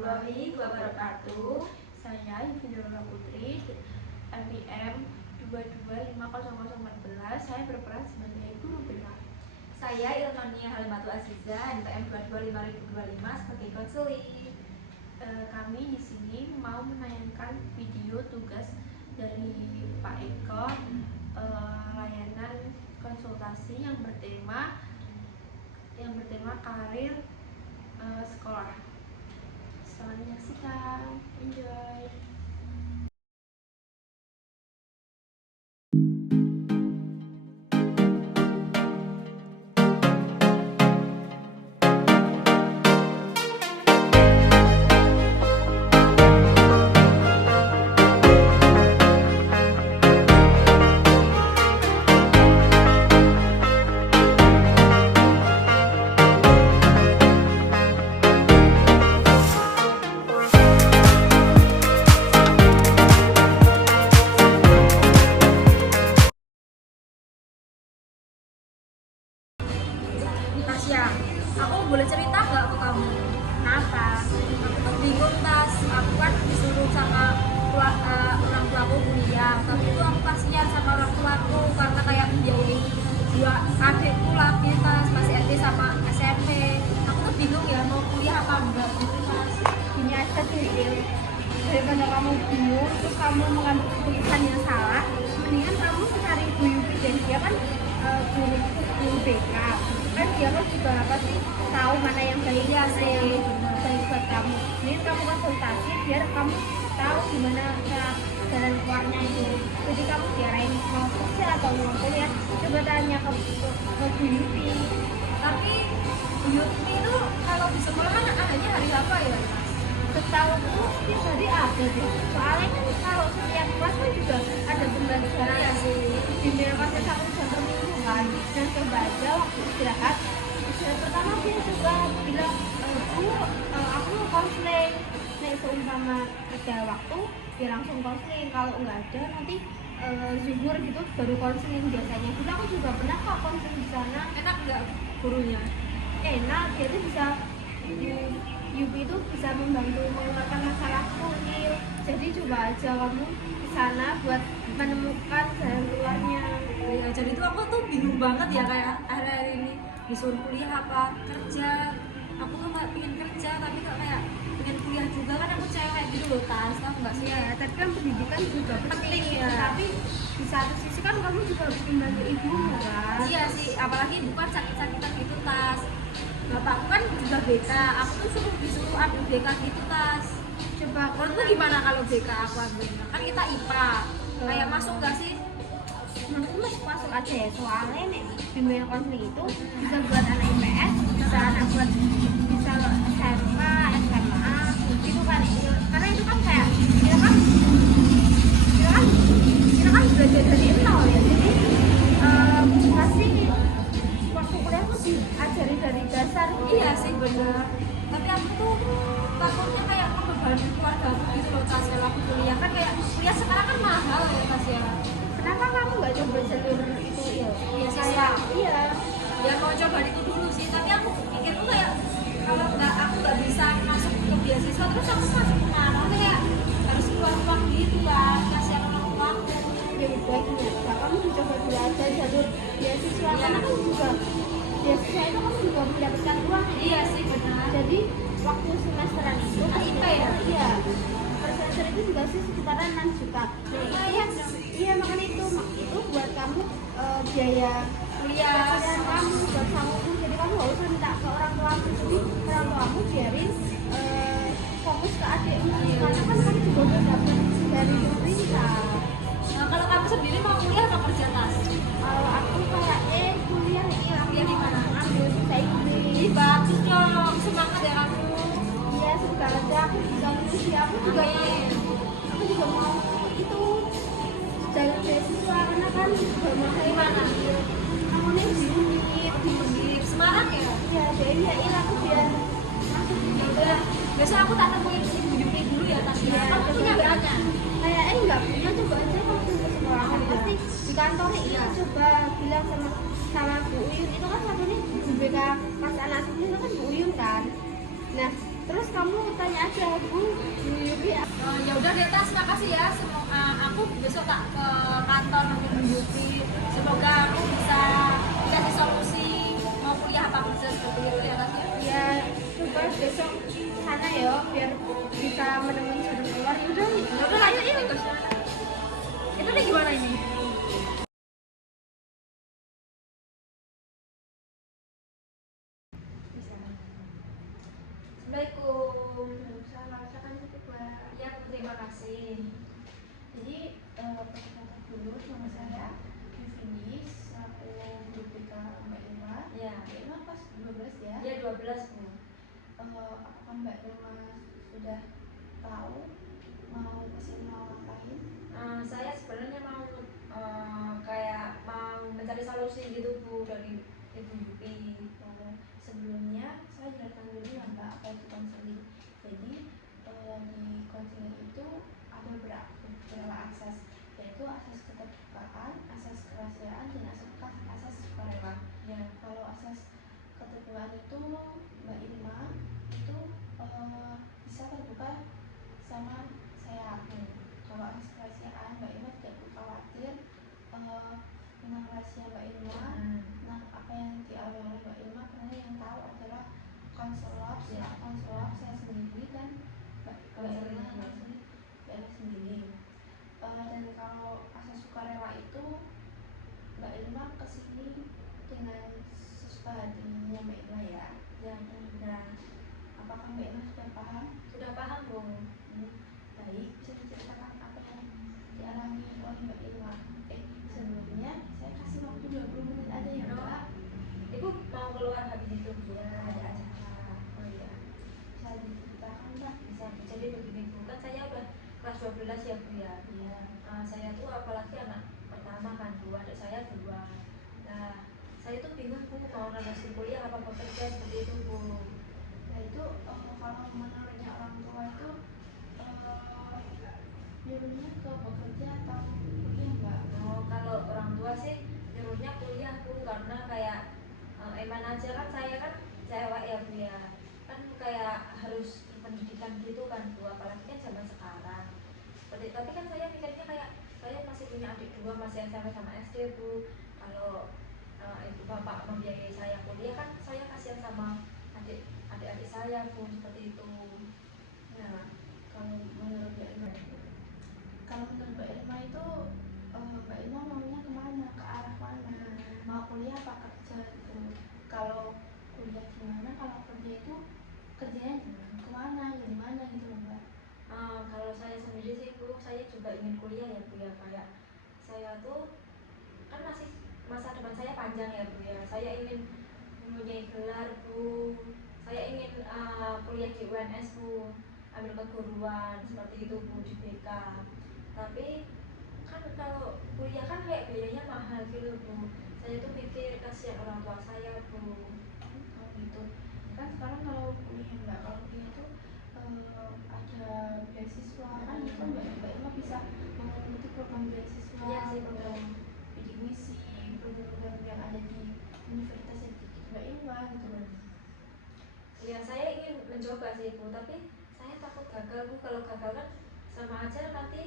warahmatullahi wabarakatuh. Saya Yudhiyah Putri, MIM 2250014. Saya berperan sebagai guru BK. Saya Ilmania Halimatul Aziza, NPM 225.025 sebagai konseling. Kami di sini mau menayangkan video tugas dari Pak Eko, layanan konsultasi yang bertema karir sekolah. Selamat menyaksikan, enjoy. Tasya, aku boleh cerita nggak ke kamu? Kenapa? Aku tuh bingung Tas, aku kan disuruh sama orang tuaku kuliah, tapi itu aku kasihan sama orang tuaku karena kayak membiayai dua adikku lagi Tas, masih SD sama SMP. Aku tuh bingung ya mau kuliah apa enggak gitu Tas. Gini aja deh, daripada kamu bingung terus kamu mengambil keputusan yang salah, mendingan kamu cari Bu Yupi dan dia kan guru BK kan, dia kan juga pasti tahu mana yang baik, mana yang baik buat kamu. Mendingan kamu konsultasi biar kamu tahu gimana cara jalan keluarnya itu. Jadi kamu diarahin mau kerja atau mau kuliah, coba tanya ke Bu Yupi. Tapi Yupi itu kalau di sekolah kan adanya hari apa ya? Setahuku setiap hari ada deh. Soalnya kan kalau setiap kelas kan juga ada pembelajaran. Iya sih. Bimbingan kelas satu jam per minggu kan. Dan coba aja waktu istirahat. Istirahat pertama dia juga bilang, Bu, aku mau konseling. Nah, seumpama ada waktu, dia langsung konseling. Kalau nggak ada nanti zuhur gitu baru konseling biasanya. Dulu aku juga pernah kok konseling di sana. Enak nggak gurunya? Enak, dia tuh bisa Yupi itu bisa membantu mengeluarkan masalahku nih. Jadi coba aja kamu di sana buat menemukan jalan keluarnya. Ya, jadi itu aku tuh bingung banget ya kayak akhir-akhir ini disuruh kuliah apa kerja. Aku tuh nggak pengen kerja tapi kok kayak pengen kuliah juga kan, aku cewek gitu loh Tas, tau nggak sih? Ya, tapi kan pendidikan juga Penting ya. Tapi di satu sisi kan kamu juga harus membantu ibumu kan. Iya sih, apalagi bukan sakit-sakitan gitu Tas. Bapakku kan juga BK, aku tuh disuruh ambil BK gitu Tas. Coba Menurutmu gimana kalau BK aku ambilnya? Kan kita IPA, kayak masuk nggak sih? menurutku masuk aja ya, soalnya nih bimbingan konseling itu bisa buat anak IPS, bisa anak buat bisa SMA, SMA itu kan. Karena itu kan kayak kita kan belajar dari nol ya, jadi pasti waktu kuliah tuh diajari dari dasar. Iya sih bener. Tapi aku tuh takutnya kayak membebani keluarga aku gitu loh Tas, kalau aku kuliah kan kayak kuliah sekarang kan mahal ya Tas ya. Kenapa kamu nggak coba jalur itu ya? Beasiswa. Iya. Ya mau coba itu dulu sih, tapi aku pikir tuh kayak kalau aku nggak bisa masuk ke beasiswa terus aku masuk ke mana? Aku kayak harus keluar uang gitu kan, kasihan orang tuaku. Ya baiknya kamu coba dulu aja jalur beasiswa, karena kan juga beasiswa itu kamu juga mendapatkan uang. Iya sih benar. Jadi waktu semesteran itu IP ya? Iya, per semester itu juga sih sekitaran 6 juta. Lumayan Itu dong. iya, makanya itu buat kamu biaya Kuliah dan kamu buat kamu. Jadi kamu nggak usah minta ke orang tuamu, jadi orang tuamu biarin fokus ke adikmu. Karena kan kamu juga udah dapat dari pemerintah. Nah, kalau kamu sendiri mau kuliah atau kerja Tas? Kalau aku kayak kuliah ini aku Kuliah di mana? ambil bahasa Inggris. Ih bagus dong, semangat ya kamu. Iya, semoga aja aku bisa lulus ya. Amin. Aku juga mau itu jalur beasiswa, karena kan juga mau Di mana? aku nih di Unip. Di Semarang ya? Ya jadi ya ini aku biar masuk di Udah, biasanya aku tak temuin Ibu Yuki dulu ya Tas. Iya, Kamu punya coba. beranya? kayak nggak punya, coba aja kamu ke sekolah kan pasti di kantor. Iya, coba bilang sama Bu Uyun. Itu kan satunya di BK pas anak itu kan Bu Uyun kan. Nah, terus kamu tanya aja Dek Tas, makasih ya. Semoga aku besok tak ke kantor nunggu Bu Yupi. Semoga aku bisa dikasih solusi mau kuliah apa kerja seperti itu ya Tas ya. Ya coba besok sana ya biar bisa menemukan jalan keluar. Udah Ya udah lanjut ya. Itu nih gimana ini? Assalamualaikum. salah kan coba. Ya, terima kasih. Jadi perkenalkan dulu nama saya Yufinis, aku guru BK Mbak Irma. Ya. Mbak Irma kelas 12 ya. Ya 12 Bu. Apakah Mbak Irma sudah tahu mau kesini mau ngapain? Saya sebenarnya mau kayak mau mencari solusi gitu Bu dari Ibu Yupi. Sebelumnya saya jelaskan dulu ya Mbak apa itu konseling. Jadi di konseling itu ada beberapa asas, yaitu asas keterbukaan, asas kerahasiaan, dan asas sukarela. Ya. Kalau asas keterbukaan itu Mbak Irma itu bisa terbuka sama saya. Kalau asas kerahasiaan Mbak Irma tidak perlu khawatir tentang rahasia Mbak Irma, tentang apa yang dialami oleh Mbak Irma, karena yang tahu adalah konselor, saya sendiri dan Mbak Irma sendiri. Dan kalau asas sukarela itu Mbak Irma kesini dengan sesuka hatinya Mbak Irma ya. Nah, Apakah Mbak Irma sudah paham? sudah paham Bu. Baik, bisa diceritakan apa yang dialami oleh Mbak Irma. Sebelumnya saya kasih waktu 20 menit aja ya Mbak. Ibu mau keluar habis itu Ya, ada acara. Oh iya. bisa diceritakan Mbak. Bisa Bu. Jadi begini Bu, kan saya udah kelas 12 ya Bu ya. Iya. Saya tuh apalagi anak pertama kan Bu, adik saya 2. Nah, saya tuh bingung Bu mau lanjutin kuliah apa bekerja seperti itu Bu. Nah itu kalau menurutnya orang tua itu nyuruhnya ke bekerja atau kuliah Mbak? Oh, kalau orang tua sih nyuruhnya kuliah Bu, karena kayak eman aja kan saya kan cewek ya Bu ya. Kan kayak harus pendidikan gitu kan Bu, apalagi kan zaman sekarang. Seperti tapi kan saya mikirnya kayak saya masih punya adik 2 masih SMP sama SD Bu. Kalau ibu bapak membiayai saya kuliah kan saya kasihan sama adik-adik saya Bu, seperti itu. Nah, kalau menurut Mbak Irma, itu Mbak Irma maunya kemana? Ke arah mana? Mau kuliah apa kerja gitu? Kalau kuliah gimana? Kalau kerja itu kerjanya kemana? Di mana gitu loh Mbak? Kalau saya sendiri sih Bu, saya juga ingin kuliah ya Bu ya, kayak saya tuh kan masih masa depan saya panjang ya Bu ya. Saya ingin mempunyai gelar Bu, saya ingin kuliah di UNS Bu, ambil keguruan seperti itu Bu di BK. Tapi kan kalau kuliah kan kayak biayanya mahal gitu Bu. Saya tuh mikir kasihan orang tua saya Bu. Oh gitu. Kan sekarang kalau kuliah Mbak, kalau kuliah itu ada beasiswa kan, itu kan Mbak Irma bisa mengikuti program beasiswa. Iya sih betul. Bidik misi, program-program yang ada di universitas yang di Mbak Irma gitu. Ya saya ingin mencoba sih Bu, tapi saya takut gagal Bu. Kalau gagal kan sama aja nanti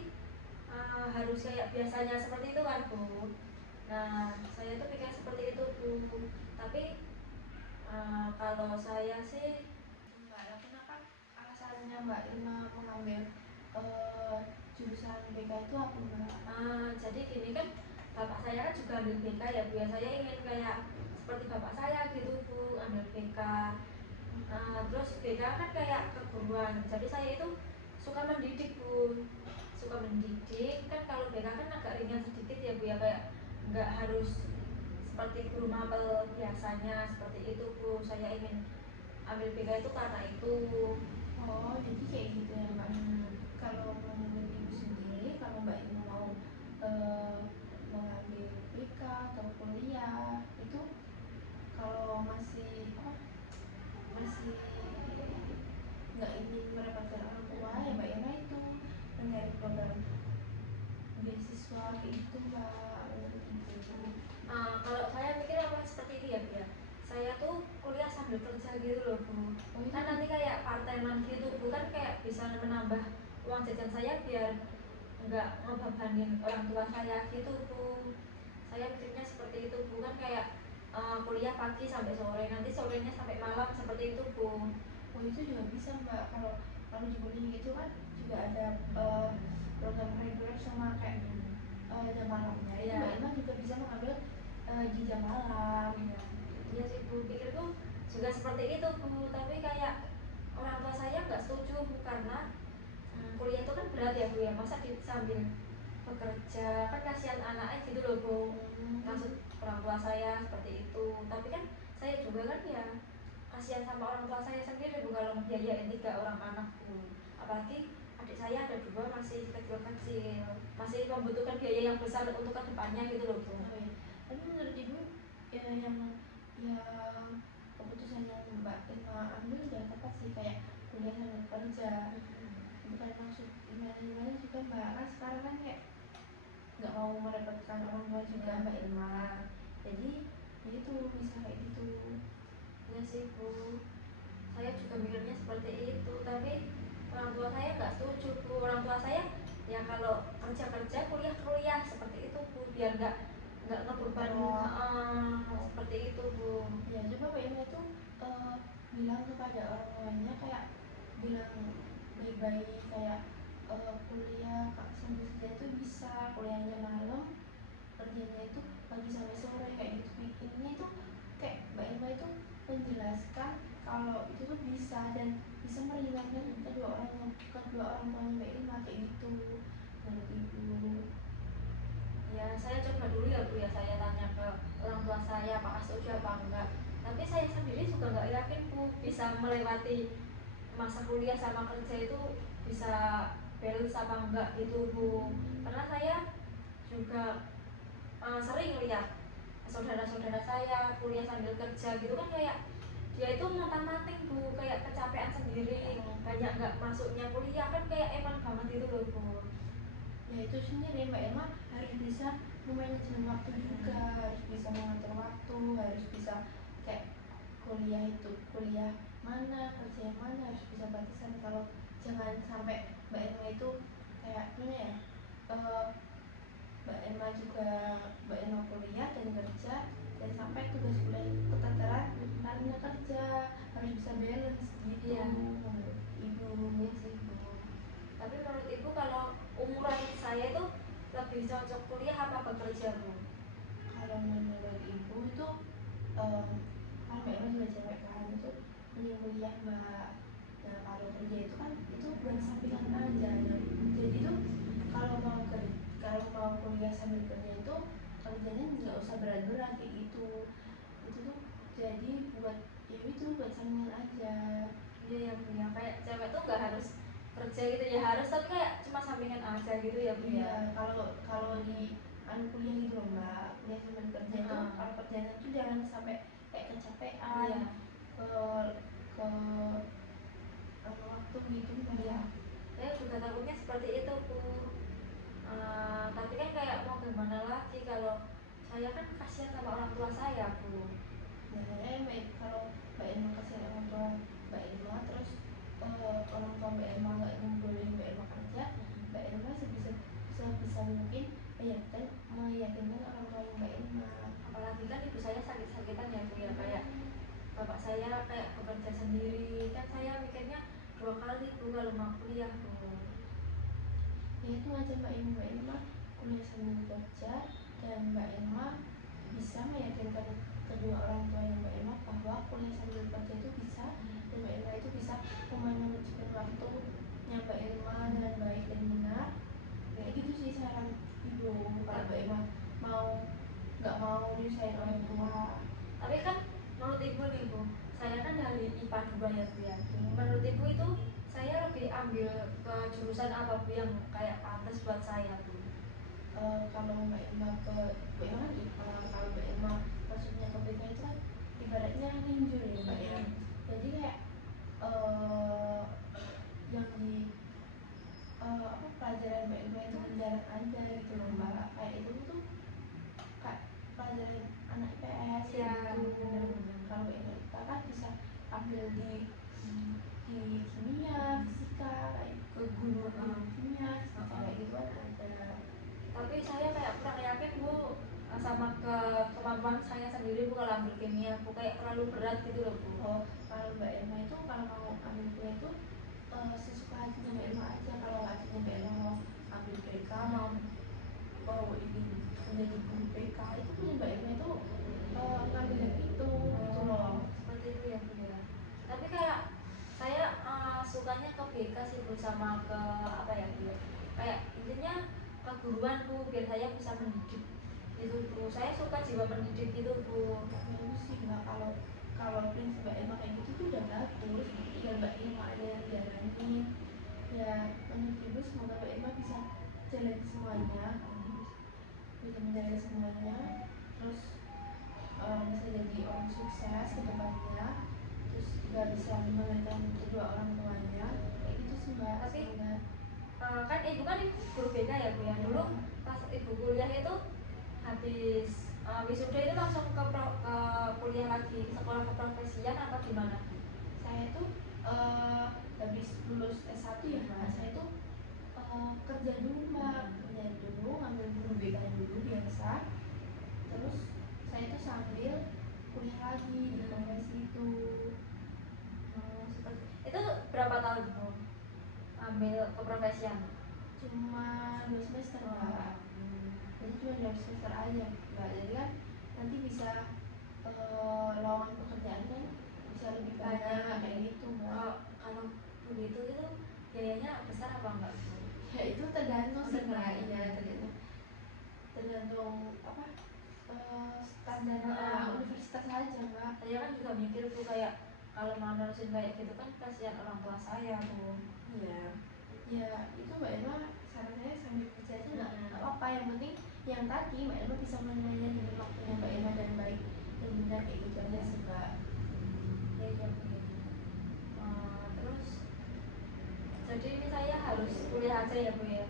harus kayak biasanya seperti itu kan Bu. Nah saya tuh pikir seperti itu Bu. Tapi kalau saya sih Mbak, kenapa alasannya Mbak Irma mengambil jurusan BK itu apa Mbak? jadi gini kan bapak saya kan juga ambil BK ya Bu ya. Saya ingin kayak seperti bapak saya gitu Bu, ambil BK. Terus BK kan kayak keguruan, jadi saya itu suka mendidik Bu, suka mendidik kan. Kalau BK kan agak ringan sedikit ya Bu ya, kayak nggak harus seperti guru mapel biasanya seperti itu Bu. Saya ingin ambil BK itu karena itu. Oh, jadi kayak gitu ya Mbak. Kalau menurut ibu sendiri, kalau Mbak Irma mau mengambil BK atau kuliah itu, kalau masih nggak ingin merepotkan orang tua ya Mbak Irma itu mencari program beasiswa kayak gitu Mbak, menurut ibu. Kalau saya mikir apa seperti ini ya Bu ya, saya tuh kuliah sambil kerja gitu loh Bu. Oh, Kan nanti kayak part time gitu Bu, kan kayak bisa menambah uang jajan saya biar nggak ngebebanin orang tua saya gitu Bu. Saya pikirnya seperti itu Bu, kan kayak kuliah pagi sampai sore, nanti sorenya sampai malam seperti itu Bu. Oh itu juga bisa Mbak, kalau kalau di kuliah gitu kan juga ada program reguler sama kayak jam malamnya. Itu Iya. Mbak Ilma juga bisa mengambil di jam malam. Iya sih Bu, pikirku juga seperti itu Bu, tapi kayak orang tua saya nggak setuju Bu, karena kuliah itu kan berat ya Bu ya, masa sambil bekerja, kan kasihan anaknya gitu loh Bu. Maksud orang tua saya seperti itu, tapi kan saya juga kan ya kasihan sama orang tua saya sendiri Bu kalau membiayain 3 orang anak Bu. Apalagi adik saya ada 2 masih kecil-kecil, masih membutuhkan biaya yang besar untuk kedepannya gitu loh Bu. Oh iya, tapi menurut Ibu yang keputusan yang Mbak Ilma ambil udah tepat sih, kayak kuliah sambil kerja. Bukan maksud gimana-gimana juga Mbak, kan sekarang kan kayak nggak mau merepotkan orang tua juga Mbak Ilma, jadi itu bisa kayak gitu. Ya sih Bu, saya juga mikirnya seperti itu, tapi orang tua saya nggak setuju Bu. Orang tua saya ya kalau kerja kuliah seperti itu Bu, biar nggak ngebeban seperti itu Bu. Ya coba Mbak Ilma itu bilang kepada orang tuanya, kayak bilang baik-baik, kayak kuliah sambil kerja itu bisa, kuliahnya malam, kerjanya itu pagi sampai sore kayak gitu. Bikinnya itu kayak Mbak Ilma itu menjelaskan kalau itu tuh bisa dan bisa meringankan kedua orang tuanya Mbak Ilma kayak gitu menurut Ibu. Ya saya coba dulu ya Bu ya, saya tanya ke orang tua saya apakah setuju apa enggak. Tapi saya sendiri juga nggak yakin Bu bisa melewati masa kuliah sama kerja itu bisa balance apa enggak gitu Bu. Karena saya juga sering lihat saudara-saudara saya kuliah sambil kerja gitu kan, kayak dia itu manting Bu, kayak kecapean sendiri, banyak nggak masuknya kuliah kan, kayak eman banget itu loh Bu. Ya itu sendiri Mbak Ilma harus bisa memanajemen waktu juga, harus bisa mengatur waktu, harus bisa kayak kuliah mana, kerja yang mana, harus bisa batasan. Kalau jangan sampai Mbak Ilma itu kayak gimana ya, Mbak Ilma kuliah dan kerja, dan sampai tugas kuliah keteteran karena kerja, harus bisa balance gitu. Iya. Menurut Ibu. Iya sih Bu. Tapi menurut Ibu kalau umuran saya itu lebih cocok kuliah apa bekerja Bu? Kalau menurut Ibu itu kan Mbak Ilma juga cewek kan, itu mending kuliah Mbak. Nah kalau kerja itu kan itu buat sampingan aja. Nah, jadi tuh kalau mau kuliah sambil kerja itu kerjanya nggak usah berat-berat kayak gitu. Itu tuh jadi buat ya itu buat sampingan aja. Iya ya Bu ya, kayak cewek tuh nggak harus kerja gitu ya, harus, tapi kayak cuma sampingan aja gitu ya Bu ya. Iya, kalau di kuliah gitu loh Mbak, kuliah sambil kerja itu kalau kerjanya itu jangan sampai kayak kecapean. Iya. ke waktu gitu Mbak. Iya. Saya juga takutnya seperti itu Bu. Tapi kan kayak mau gimana lagi, kalau saya kan kasihan sama orang tua saya Bu. Nah, kalau Mbak Ilma kasihan orang tua Mbak Ilma, terus orang tua Mbak Ilma nggak ngebolehin Mbak Ilma kerja, Mbak Ilma sebisa mungkin meyakinkan orang tua Mbak Ilma. Apalagi kan ibu saya sakit-sakitan ya Bu ya, kayak bapak saya kayak bekerja sendiri, kan saya mikirnya 2 kali Bu kalau mau kuliah Bu. Ya itu aja Mbak Ilma kuliah sambil kerja, dan Mbak Ilma bisa meyakinkan kedua orang tua Mbak Ilma bahwa kuliah sambil kerja itu bisa, dan Mbak Ilma itu bisa memanajemen waktunya Mbak Ilma dengan baik dan benar. Kayak gitu sih saran Ibu, kalau Mbak Ilma nggak mau nyusahin orang tua. Tapi kan menurut Ibu nih Bu, saya kan dari IPA 2 ya Bu ya. Menurut Ibu itu saya lebih ambil ke jurusan apa Bu yang kayak pantas buat saya Bu? Kalau Mbak Ilma Mbak Ilma kan IPA, kalau Mbak Ilma maksudnya ke BK itu kan ibaratnya ninjur ya Mbak ya. Jadi kayak yang di pelajaran Mbak Ilma itu jarang aja gitu loh Mbak. Kayak itu tuh kayak pelajaran anak IPS Iya, gitu. Kalau Mbak Ilma IPA kan bisa ambil di kimia, fisika, kayak ke guru terlalu berat gitu loh Bu. Oh, kalau Mbak Emma itu kalau mau ambil kuliah itu sesuka hatinya Mbak Emma aja. Kalau hatinya Mbak Emma mau ambil BK, mau ingin menjadi guru BK, itu punya Mbak Emma itu ngambil yang itu gitu loh. Seperti itu ya Bu ya. Tapi kayak saya sukanya ke BK sih Bu, sama ke apa ya Bu ya, kayak intinya keguruan Bu, biar saya bisa mendidik gitu Bu. Saya suka jiwa pendidik gitu Bu. Bagus sih Mbak, kalau prinsip Mbak Emma kayak gitu tuh udah bagus. Tinggal Mbak Emma ada yang jalanin. Ya menurut Ibu semoga Mbak Emma bisa jalan semuanya, bisa menjalani semuanya, terus bisa jadi orang sukses ke depannya, terus juga bisa membanggakan kedua orang tuanya, kayak gitu sih Mbak. Tapi Semoga kan ibu guru BK ya Bu ya. Dulu pas ibu kuliah itu habis wisuda itu langsung ke kuliah lagi, sekolah keprofesian apa gimana? saya tuh habis lulus S1 ya Mbak, saya tuh kerja dulu Mbak, kerja dulu, ngambil guru BK dulu biasa, terus saya tuh sambil kuliah lagi di profesi itu. Seperti itu. Berapa tahun Bu ambil keprofesian? Cuma 2 semester Mbak, jadi cuma 2 semester aja Mbak, jadi kan nanti bisa lowongan pekerjaan kan bisa lebih banyak kayak gitu Mbak. Kalau begitu itu biayanya besar apa enggak Bu? Ya itu tergantung sih Mbak, Tergantung. iya tergantung apa standarnya universitas aja Mbak. Saya kan juga mikir tuh kayak kalau mau nerusin kayak gitu kan kasihan orang tua saya tuh. Iya, ya itu Mbak Emma saran saya sambil kerja aja nggak apa-apa, yang penting yang tadi Mbak Emma bisa menyayangi waktunya Mbak Emma dan baik dan benar kayak gitu aja sih Mbak. Ya iya Bu. Terus jadi ini saya harus kuliah aja ya Bu ya?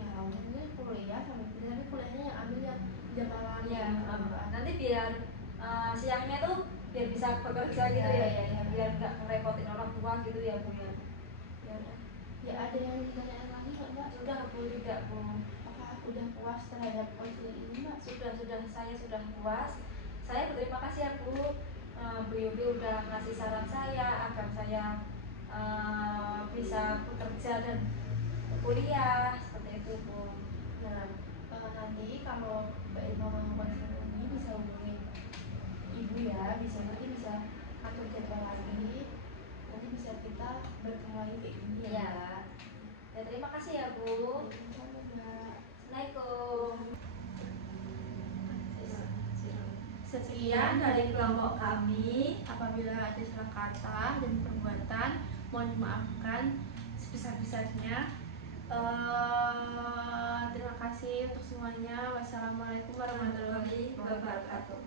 Ya mungkin kuliah sambil kerja, tapi kuliahnya yang ambil yang jam malam Iya, gitu, Mbak. nanti biar siangnya tuh biar bisa bekerja gitu Ya, ya, ya. biar nggak ngerepotin orang tua gitu ya Bu ya. Ya udah, Ya ada yang ditanyain lagi nggak Mbak? sudah Bu, tidak Bu. Apa udah puas terhadap konseling ini Mbak? Sudah, saya sudah puas. Saya berterima kasih ya Bu, Bu Yubi udah ngasih saran saya agar saya bisa bekerja dan kuliah seperti itu Bu. Nah, nanti kalau Mbak Emma mau konseling ini bisa hubungi Ibu ya, bisa atur jadwal lagi, nanti bisa kita bertemu lagi kayak gini ya. Ya. Ya terima kasih ya Bu. Sama Mbak. Assalamualaikum. Sekian dari kelompok kami. Apabila ada salah kata dan perbuatan, mohon dimaafkan sebesar-besarnya. Terima kasih untuk semuanya. Wassalamualaikum warahmatullahi wabarakatuh.